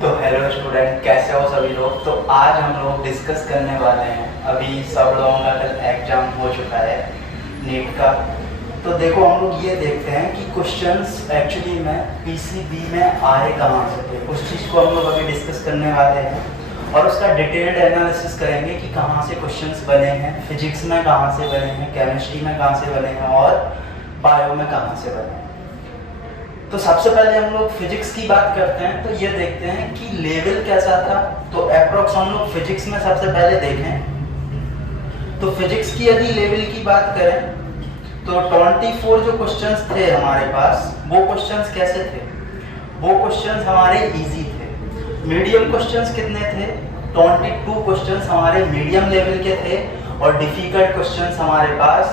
तो hello student, कैसे हो सभी लोग। तो आज हम लोग डिस्कस करने वाले हैं, अभी सब लोगों का कल एग्जाम हो चुका है नीट का। तो देखो हम लोग ये देखते हैं कि क्वेश्चंस एक्चुअली में पीसीबी में आए कहाँ से थे। उस चीज़ को हम लोग अभी डिस्कस करने वाले हैं और उसका डिटेल्ड एनालिसिस करेंगे कि कहाँ से क्वेश्चंस बने हैं, फिजिक्स में कहाँ से बने हैं, केमिस्ट्री में कहाँ से बने हैं और बायो में कहाँ से बने हैं। तो सबसे पहले हम लोग फिजिक्स की बात करते हैं। तो ये देखते हैं कि लेवल कैसा था। तो अप्रोक्स हम लोग फिजिक्स में सबसे पहले देखें तो फिजिक्स की यदि लेवल की बात करें तो 24 जो क्वेश्चंस थे हमारे पास, वो क्वेश्चंस कैसे थे, वो क्वेश्चंस हमारे इजी थे। मीडियम क्वेश्चंस कितने थे, 22 क्वेश्चंस हमारे मीडियम लेवल के थे और डिफिकल्ट क्वेश्चंस हमारे पास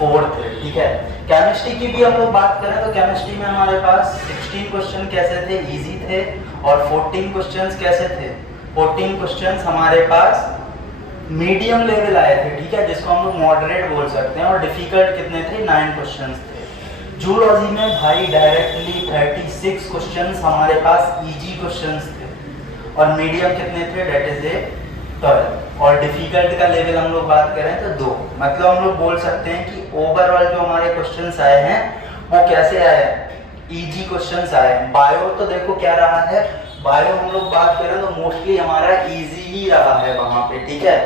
4 थे। ठीक है। केमिस्ट्री की भी हम लोग बात करें तो केमिस्ट्री में हमारे पास 16 क्वेश्चन कैसे थे, इजी थे और 14 क्वेश्चंस कैसे थे, 14 क्वेश्चंस हमारे पास मीडियम लेवल आए थे। ठीक है, जिसको हम लोग मॉडरेट बोल सकते हैं। और डिफिकल्ट कितने थे, 9 क्वेश्चंस थे। जूलॉजी में भाई डायरेक्टली 36 क्वेश्चंस हमारे पास इजी क्वेश्चंस थे और मीडियम कितने थे, डेट इज ए 12। और डिफिकल्ट का लेवल हम लोग बात करें तो 2। मतलब हम लोग बोल सकते हैं कि ओवरऑल जो हमारे क्वेश्चंस आए हैं वो कैसे आए हैं, इजी क्वेश्चंस आए हैं। बायो तो देखो क्या रहा है, बायो हम लोग बात करें तो मोस्टली हमारा इजी ही रहा है वहां पे। ठीक है,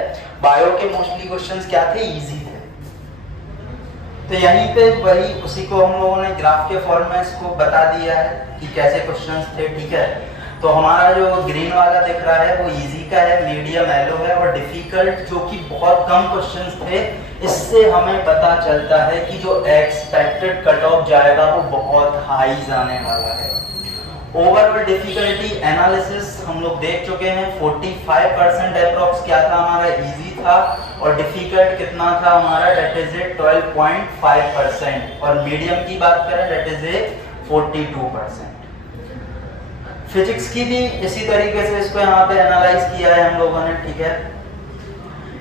बायो के मोस्टली क्वेश्चंस क्या थे, इजी थे। तो यहीं पे वही उसी को हम लोगों ने ग्राफ के फॉर्म में इसको बता दिया है कि कैसे क्वेश्चंस थे। ठीक है, तो हमारा जो ग्रीन वाला दिख रहा है वो इजी का है, मीडियम येलो है और डिफिकल्ट जो कि बहुत कम क्वेश्चंस थे। इससे हमें पता चलता है कि जो एक्सपेक्टेड कट ऑफ जाएगा वो बहुत हाई जाने वाला है। ओवरऑल डिफिकल्टी एनालिसिस हम लोग देख चुके हैं, 45% अप्रॉक्स क्या था हमारा, इजी था और डिफिकल्ट कितना था हमारा, डेट इज ए 12.5%। और मीडियम की बात करें डेट इज ए 42%। फिजिक्स की भी इसी तरीके से इसको यहाँ पे एनालाइज किया है हम लोगों ने। ठीक है,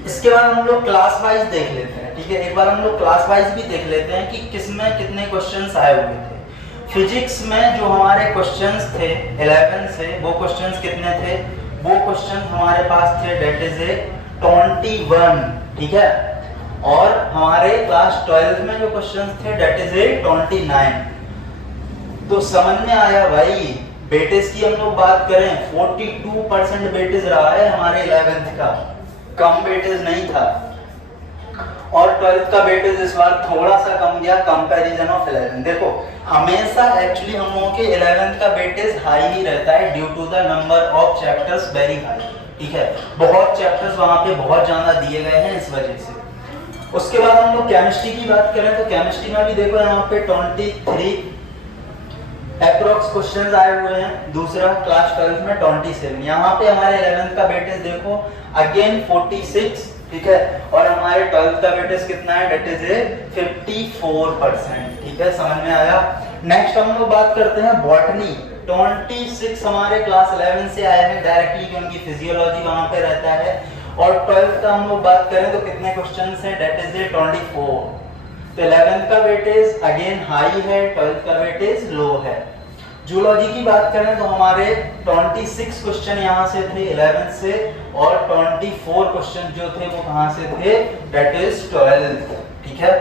इसके बाद हम लोग क्लास वाइज देख लेते हैं। ठीक है, एक बार हम लोग क्लास वाइज भी देख लेते हैं कि किसमें कितने क्वेश्चंस आए हुए थे। फिजिक्स में जो हमारे क्वेश्चंस थे 11 से, वो क्वेश्चंस कितने थे, वो क्वेश्चन हमारे पास थे डेट इज ए 21। ठीक है, और हमारे क्लास 12 में जो क्वेश्चंस थे डेट इज ए 29। तो समझ में आया भाई। वेटेज की हम लोग बात करें 42% वेटेज रहा है हमारे 11th का, कम वेटेज नहीं था। और 12th का वेटेज इस बार थोड़ा सा कम गया कंपैरिजन ऑफ 11। देखो हमेशा एक्चुअली हम लोगों के 11th का वेटेज हाई ही रहता है due to the number of chapters very high. ठीक है, बहुत चैप्टर्स वहां पे बहुत ज्यादा दिए गए हैं इस वजह से। उसके बाद हम लोग केमिस्ट्री की बात करें तो केमिस्ट्री में भी देखो यहाँ पे 23 अप्रॉक्स क्वेश्चंस आए हुए हैं। दूसरा क्लास 12 में 27। यहाँ पे हमारे 11th का वेटेज देखो अगेन 46। ठीक है, और हमारे 12th का वेटेज कितना है, डेट इज ए 54%। ठीक है, समझ में आया। नेक्स्ट हम लोग बात करते हैं बॉटनी। 26 हमारे क्लास 11 से आए हैं डायरेक्टली, क्योंकि फिजियोलॉजी वहां पे रहता है। और 12th का हम लोग बात करें तो कितने क्वेश्चन है, डेट इज ए 24। तो 11th का वेटेज अगेन हाई है, 12th का वेटेज लो है। जूलॉजी की बात करें तो हमारे 26 क्वेश्चन यहाँ से थे 11th से और 24 क्वेश्चन जो थे वो कहाँ से थे, डेट इज 12th। ठीक है,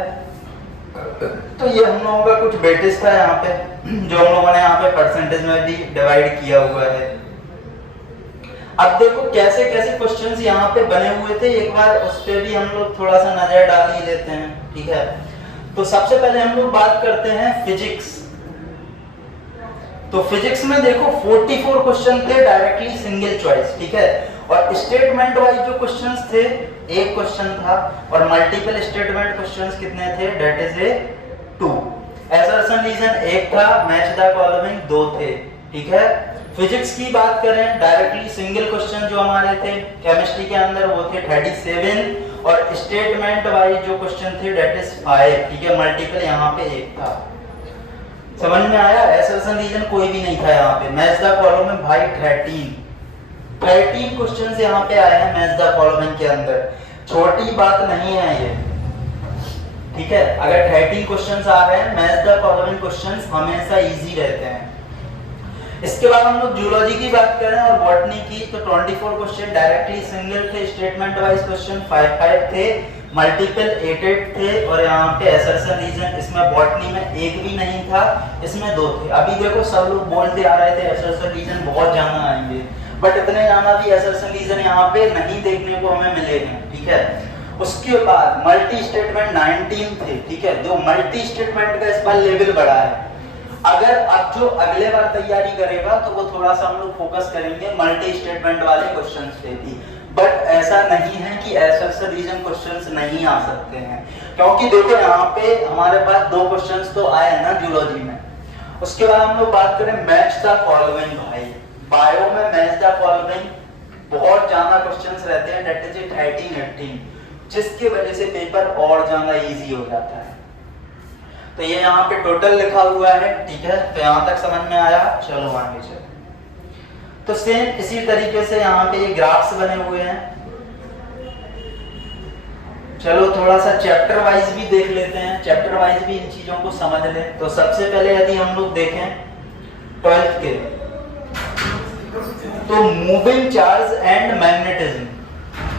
तो ये हम लोगों का कुछ वेटेज था यहाँ पे, जो हम लोगों ने यहाँ पे परसेंटेज में भी डिवाइड किया हुआ है। अब देखो कैसे कैसे क्वेश्चंस यहाँ पे बने हुए थे, एक बार उस पे भी हम लोग थोड़ा सा नजर डाल ही लेते हैं। ठीक है, तो सबसे पहले हम लोग बात करते हैं फिजिक्स। तो फिजिक्स में देखो 44 क्वेश्चन थे डायरेक्टली सिंगल चॉइस। ठीक है, और स्टेटमेंट वाइज जो क्वेश्चंस थे, एक क्वेश्चन था और मल्टीपल स्टेटमेंट क्वेश्चंस कितने थे, that is a 2। Assertion reason एक था, मैच द फॉलोइंग 2 थे। ठीक है, फिजिक्स की बात करें डायरेक्टली सिंगल क्वेश्चन जो हमारे थे केमिस्ट्री के अंदर वो थे 37 और स्टेटमेंट वाइज जो क्वेश्चन थे डेट इज 5। ठीक है, मल्टीपल यहाँ पे एक था। समझ में आया। असर्शन रीजन कोई भी नहीं था यहाँ पे। मैच द फॉलोइंग भाई 13 क्वेश्चंस यहाँ पे आए हैं मैच द फॉलोइंग के अंदर, छोटी बात नहीं है ये। ठीक है, अगर 13 क्वेश्चंस आ रहे हैं मैच द फॉलोइंग क्वेश्चंस हमेशा इजी रहते हैं। इसके बाद हम लोग जूलॉजी की बात करें और बॉटनी की, तो 24 क्वेश्चन डायरेक्टली सिंगल थे, स्टेटमेंट वाइज क्वेश्चन 5 थे, मल्टीपल 8 थे, और यहाँ पे असर्शन रीजन इसमें बॉटनी में एक भी नहीं था, इसमें 2 थे। अभी देखो सब लोग बोलते आ रहे थे असर्शन रीजन बहुत ज्यादा आएंगे, बट इतने ज्यादा भी असर्शन रीजन यहाँ पे नहीं देखने को हमें मिले हैं, ठीक है। उसके बाद मल्टी स्टेटमेंट 19 थे, ठीक है। जो मल्टी स्टेटमेंट का इस बार लेवल बढ़ा है, अगर अब जो अगले बार तैयारी करेगा तो वो थोड़ा सा हम लोग फोकस करेंगे मल्टी स्टेटमेंट वाले क्वेश्चंस पे भी, बट ऐसा नहीं है कि ऐसे रीजन क्वेश्चंस नहीं आ सकते हैं, क्योंकि देखो यहाँ पे हमारे पास 2 क्वेश्चंस तो आए हैं ना जूलॉजी में। उसके बाद हम लोग बात करें मैच द फॉलोइंग, भाई बायो में मैच द फॉलोइंग बहुत ज्यादा क्वेश्चंस रहते हैं, दैट इज 13-18, जिसकी वजह से पेपर और ज्यादा इजी हो जाता है। तो ये यहाँ पे टोटल लिखा हुआ है, ठीक है। तो यहाँ तक समझ में आया, चलो आगे चलो। तो सेम इसी तरीके से यहाँ पे ये ग्राफ्स बने हुए हैं। चलो थोड़ा सा चैप्टर वाइज भी देख लेते हैं, चैप्टर वाइज भी इन चीजों को समझ लें। तो सबसे पहले यदि हम लोग देखें 12th के, तो मूविंग चार्ज एंड मैग्नेटिज्म,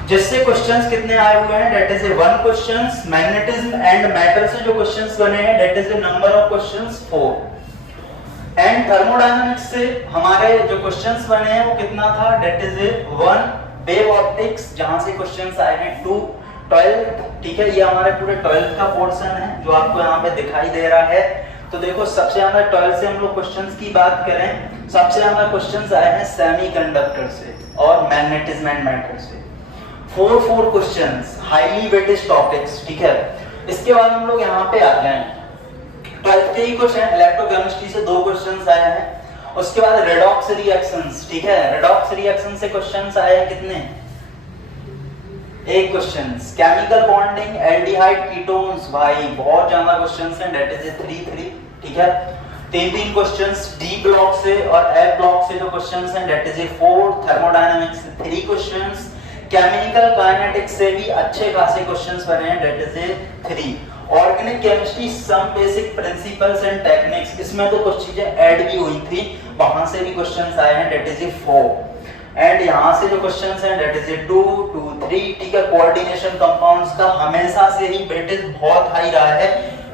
जिससे क्वेश्चंस कितने आए हुए हैं, that is 1 questions. Magnetism and matter से जो क्वेश्चंस बने हैं, that is number of questions 4। And thermodynamics से हमारे जो क्वेश्चंस बने हैं वो कितना था, दैट इज 1। वेव ऑप्टिक्स जहां से क्वेश्चंस आए हैं 2। 12th, ठीक है, ये हमारे पूरे 12th का पोर्शन है जो आपको यहाँ पे दिखाई दे रहा है। तो देखो सबसे ज्यादा 12th से हम लोग क्वेश्चंस की बात करें, सबसे ज्यादा क्वेश्चंस आए हैं सेमीकंडक्टर से और मैग्नेटिज्म एंड मैटर से। 4 क्वेश्चंस, हाईली वेटेड टॉपिक्स, ठीक है। इसके बाद हम लोग यहाँ पे आ जाएं, 12th के ही क्वेश्चन इलेक्ट्रोकेमिस्ट्री से 2 क्वेश्चंस आए हैं। उसके बाद रेडॉक्स रिएक्शंस, ठीक है, रेडॉक्स रिएक्शन से क्वेश्चंस आए हैं कितने, 1 questions. Chemical bonding aldehyde ketones, भाई बहुत ज्यादा क्वेश्चंस हैं, दैट इज 3, ठीक है। 3 क्वेश्चंस डी ब्लॉक से और एफ ब्लॉक से जो क्वेश्चंस हैं, दैट इज 4। थर्मोडायनामिक्स से 3 क्वेश्चंस। केमिकल काइनेटिक्स से भी अच्छे खासे क्वेश्चंस बने हैं, that is 3। Organic chemistry some basic principles and techniques, इसमें तो कुछ चीजें ऐड भी हुई थी, वहां से भी क्वेश्चंस आए हैं, दैट इज 4। एंड यहाँ से जो क्वेश्चंस हैं, दैट इज 2, 3, ठीक है। कोऑर्डिनेशन कंपाउंड्स का हमेशा से ही वेटेज बहुत हाई रहा है,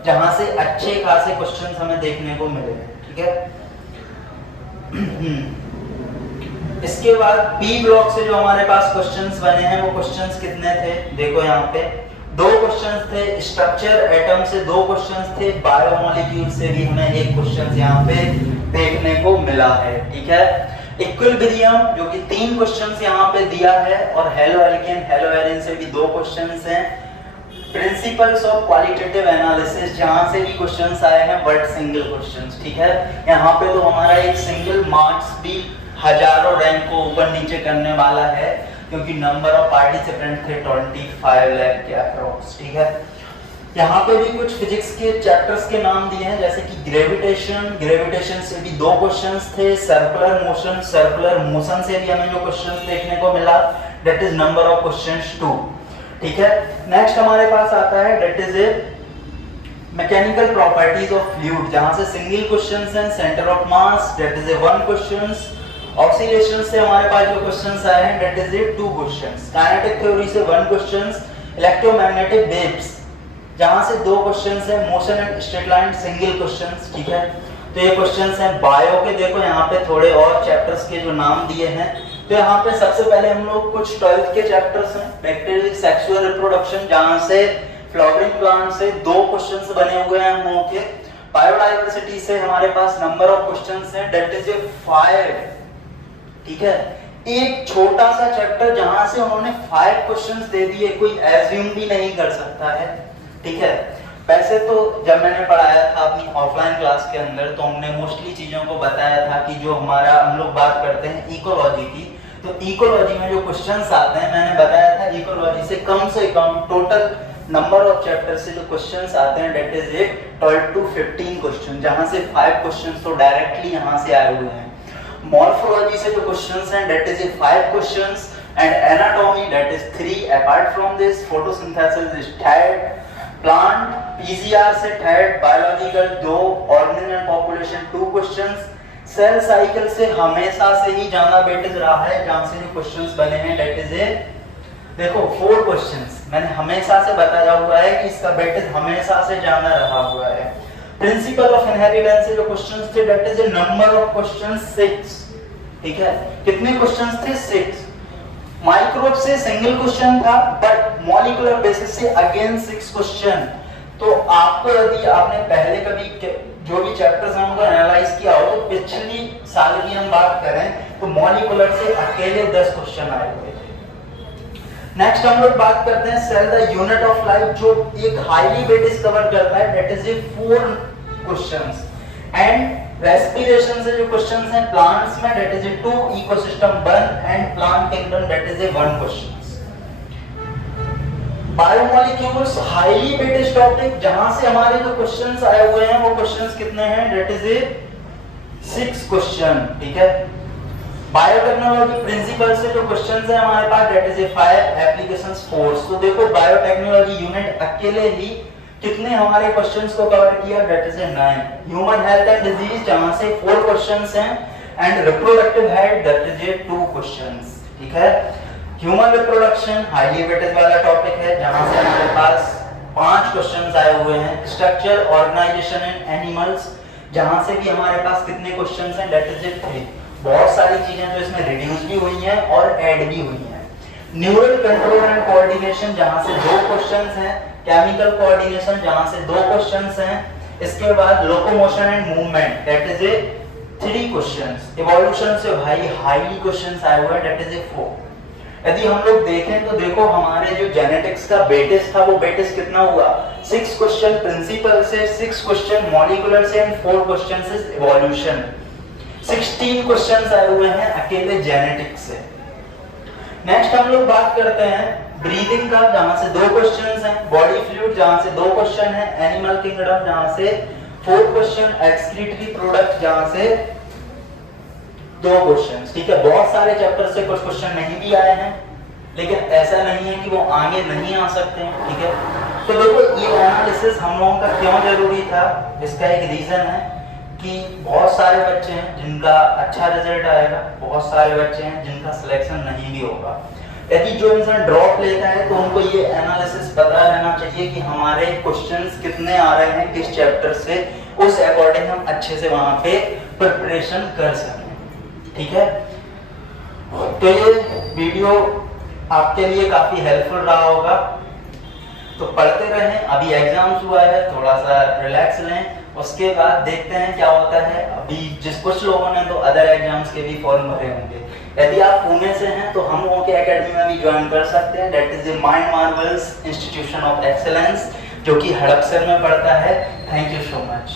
जहां से अच्छे खासे क्वेश्चंस हमें देखने को मिले, ठीक है। इसके बाद पी ब्लॉक से जो हमारे पास क्वेश्चंस बने हैं, वो क्वेश्चंस कितने थे, देखो यहाँ पे 2 क्वेश्चंस थे। स्ट्रक्चर एटम से 2 क्वेश्चंस थे। बायोमोलिक्यूल से भी हमें 1 क्वेश्चन यहाँ पे देखने को मिला है, ठीक है। इक्विलिब्रियम जो कि 3 क्वेश्चंस यहाँ पे दिया है, और हेलो एल्केन हेलो एरिन से भी 2 क्वेश्चंस हैं। प्रिंसिपल्स ऑफ क्वालिटेटिव एनालिसिस, जहां से भी क्वेश्चंस आए हैं, बट सिंगल क्वेश्चंस, ठीक है। यहाँ पे तो हमारा एक सिंगल मार्क्स भी हजारों रैंक को ऊपर नीचे करने वाला है, क्योंकि नंबर ऑफ पार्टिसिपेंट थे 25 लाख के अप्रॉक्स, ठीक है। यहाँ पे भी कुछ फिजिक्स के चैप्टर्स के नाम दिए हैं, जैसे कि ग्रेविटेशन से भी 2 क्वेश्चंस थे। सर्कुलर मोशन से भी हमें जो क्वेश्चंस देखने को मिला, that is number of questions 2, ठीक है। नेक्स्ट हमारे पास आता है, that is mechanical properties of fluid, जहां से सिंगल क्वेश्चंस हैं। Centre of mass, that is 1 questions. Oxidation से हमारे पास जो क्वेश्चंस आए हैं, that is 2 questions. Kinetic theory से 1 क्वेश्चंस। इलेक्ट्रोमैग्नेटिक वेव्स, जहां से 2 क्वेश्चंस हैं। Motion and straight line, single questions, ठीक है। तो ये क्वेश्चंस हैं बायो के। देखो यहाँ पे थोड़े और चैप्टर्स के जो नाम दिए हैं, तो यहाँ पे सबसे पहले हम लोग कुछ 12th के चैप्टर्स हैं। बैक्टीरियल सेक्सुअल रिप्रोडक्शन, जहां से फ्लावरिंग प्लांट से 2 क्वेश्चंस बने हुए हैं हम लोगों के। बायोडायवर्सिटी से हमारे पास नंबर ऑफ क्वेश्चंस हैं, दैट इज 5, ठीक है। एक छोटा सा चैप्टर जहां से उन्होंने 5 क्वेश्चंस दे दिए, कोई एज्यूम भी नहीं कर सकता है, ठीक है। वैसे तो जब मैंने पढ़ाया था अपनी ऑफलाइन क्लास के अंदर, तो हमने मोस्टली चीजों को बताया था कि जो हमारा हम लोग बात करते हैं इकोलॉजी की, तो इकोलॉजी में जो क्वेश्चंस आते हैं, मैंने बताया था इकोलॉजी से कम टोटल नंबर ऑफ चैप्टर से जो क्वेश्चंस आते हैं, दैट इज 12 to 15 क्वेश्चन, जहां से 5 क्वेश्चंस तो डायरेक्टली यहां से आए हुए हैं। मॉर्फोलॉजी से जो क्वेश्चंस हैं, that is 5 questions. And anatomy, that is 3। Apart from this, photosynthesis is 3rd, plant PGR से 3rd, biological 2, organism and population 2 questions, cell cycle से हमेशा से ही जाना वेटेज रहा है, जहां से जो क्वेश्चंस बने हैं दैट इज ए, देखो 4 क्वेश्चंस मैंने हमेशा से बताया हुआ है कि इसका वेटेज हमेशा से जाना रहा हुआ है। प्रिंसिपल ऑफ इनहेरिटेंस से जो क्वेश्चंस थे that is A number of questions 6, ठीक है। कितने क्वेश्चंस थे? 6। माइक्रोब से सिंगल क्वेश्चन था, बट मॉलिक्यूलर बेसिस से अगेन 6 क्वेश्चन। तो आपको यदि आपने पहले कभी जो भी चैप्टर्स हैं उनको एनालाइज किया हो, तो पिछली साल की हम बात करें तो मॉलिक्यूलर से अकेले 10 क्वेश्चन आए हुए थे। नेक्स्ट हम लोग बात करते हैं cell the unit of life, जो एक हाईली वेटेज कवर करता है that is a 4 questions. And respiration से जो क्वेश्चंस हैं प्लांट्स में that is a 2, ecosystem 1 and plant kingdom that is a 1 question. Biomolecules highly weightage topic, जहां से हमारे जो क्वेश्चंस आए हुए हैं वो क्वेश्चंस कितने हैं? दैट इज ए 6 क्वेश्चन, ठीक है। बायोटेक्नोलॉजी प्रिंसिपल से जो क्वेश्चंस है हमारे पास दैट इज ए 5, एप्लीकेशंस 4। तो देखो बायोटेक्नोलॉजी यूनिट अकेले ही कितने हमारे क्वेश्चंस को कवर किया? That is A 9। Human health and disease, जहां से 4 क्वेश्चंस हैं, and reproductive health that is a 2 questions, ठीक है। ह्यूमन रिप्रोडक्शन हाईली वेटेज वाला टॉपिक है, जहां से हमारे पास 5 क्वेश्चंस आए हुए हैं। स्ट्रक्चर ऑर्गेनाइजेशन इन एनिमल्स, जहां से भी हमारे पास कितने क्वेश्चंस हैं? दैट इज ए 3। बहुत सारी चीजें जो इसमें रिड्यूस भी हुई हैं और ऐड भी हुई हैं। न्यूरल कंट्रोल एंड कोऑर्डिनेशन, जहां से 2 क्वेश्चंस हैं। केमिकल कोऑर्डिनेशन, जहां से 2 क्वेश्चंस हैं। इसके बाद locomotion and movement that is A 3 questions. Evolution से भाई हाईली क्वेश्चंस आए हुए हैं दैट इज ए 4। यदि हम लोग देखें तो देखो हमारे जो जेनेटिक्स का वेटेज था वो वेटेज कितना हुआ? 6 क्वेश्चन प्रिंसिपल से, 6 क्वेश्चन मॉलिक्यूलर से एंड 4 क्वेश्चन से इवोल्यूशन। 16 क्वेश्चंस आए हुए हैं अकेले जेनेटिक्स से। नेक्स्ट हम लोग बात करते हैं ब्रीदिंग का, जहां से 2 क्वेश्चंस हैं। बॉडी फ्लूइड, जहां से 2 क्वेश्चन हैं। एनिमल किंगडम, जहां से 4 क्वेश्चन। एक्सक्रीटरी प्रोडक्ट, जहां से 2 क्वेश्चंस, ठीक है। बहुत सारे चैप्टर से कुछ क्वेश्चन नहीं भी आए हैं, लेकिन ऐसा नहीं है कि वो आगे नहीं आ सकते हैं, ठीक है। तो देखो ये एनालिसिस हम लोगों का क्यों जरूरी था, इसका एक रीजन है कि बहुत सारे बच्चे हैं जिनका अच्छा रिजल्ट आएगा, बहुत सारे बच्चे हैं जिनका सिलेक्शन नहीं भी होगा। यदि जो इंसान ड्रॉप लेता है तो उनको ये एनालिसिस पता रहना चाहिए कि हमारे क्वेश्चंस कितने आ रहे हैं किस चैप्टर से, उस अकॉर्डिंग हम अच्छे से वहां पे प्रिपरेशन कर सकें, ठीक है। तो ये वीडियो आपके लिए काफी हेल्पफुल रहा होगा, तो पढ़ते रहें। अभी एग्जाम्स हुआ है, थोड़ा सा रिलैक्स लें, उसके बाद देखते हैं क्या होता है। अभी कुछ लोगों ने तो अदर एग्जाम्स के भी फॉर्म भरे होंगे। यदि आप पुणे से हैं तो हम लोगों के एकेडमी में भी ज्वाइन कर सकते हैं, that is a mind Marvels institution of excellence, जो कि हड़पसर में पड़ता है। Thank you so much.